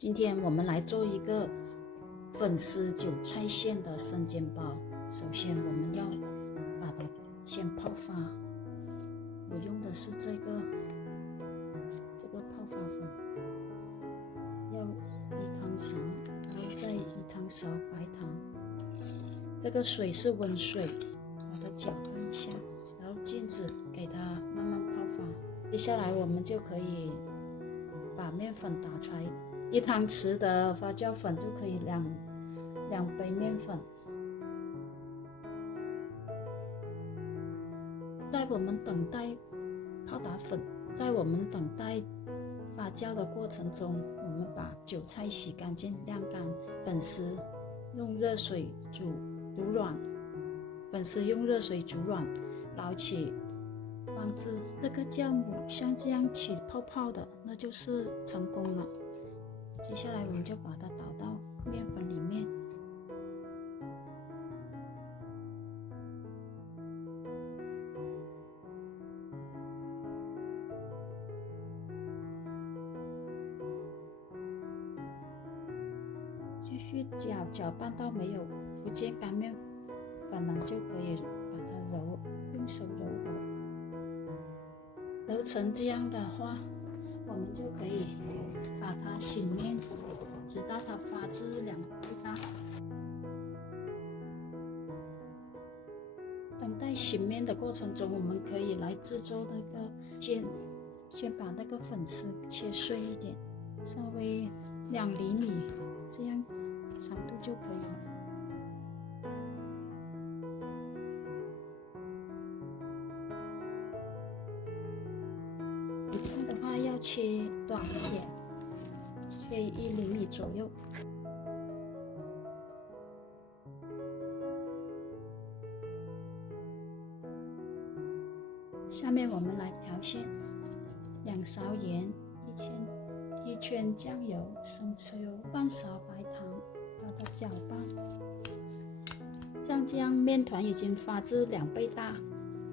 今天我们来做一个粉丝韭菜馅的生煎包。首先我们要把它先泡发，我用的是这个泡发粉，要1汤勺，然后再1汤勺白糖。这个水是温水，把它搅拌一下，然后静止给它慢慢泡发。接下来我们就可以把面粉打出来，1汤匙的发酵粉就可以两杯面粉。在我们等待泡打粉，在我们等待发酵的过程中，我们把韭菜洗干净晾干，粉丝用热水煮软，捞起放置。这个酵母像这样起泡泡的，那就是成功了。接下来我们就把它倒到面粉里面，继续搅拌到没有不见干面粉了，就可以把它用手揉成这样的话，我们就可以把它醒面，直到它发至2倍大。等待醒面的过程中，我们可以来制作那个煎。先把那个粉丝切碎一点，稍微2厘米这样长度就可以了。这样的话要切短一点，切1厘米左右。下面我们来调馅：2勺盐，1圈酱油、生抽、半勺白糖，把它搅拌。像这样面团已经发至2倍大，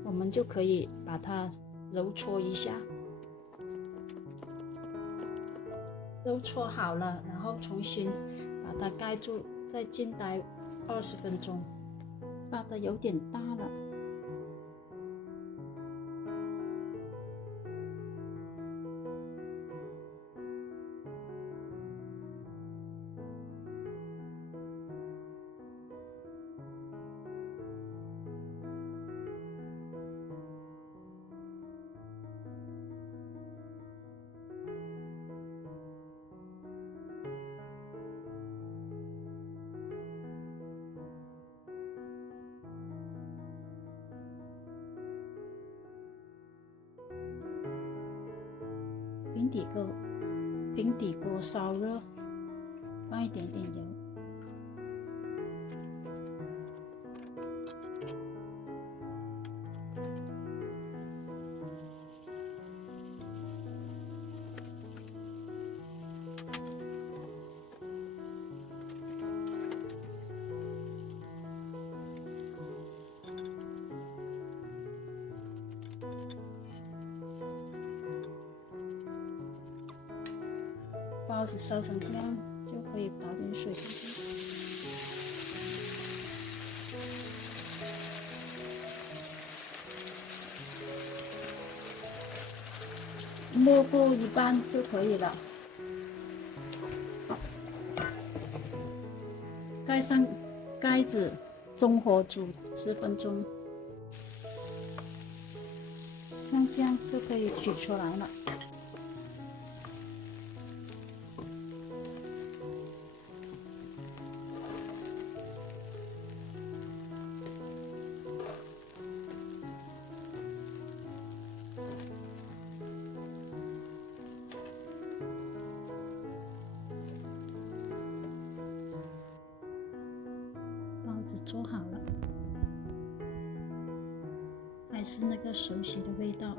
我们就可以把它揉搓一下。揉搓好了，然后重新把它盖住，再静待20分钟。发的有点大了。平底锅烧热，放一点点油，包子烧成这样就可以倒点水进去。没过一半就可以了。盖上盖子，中火煮10分钟，像这样就可以取出来了。包子做好了，还是那个熟悉的味道。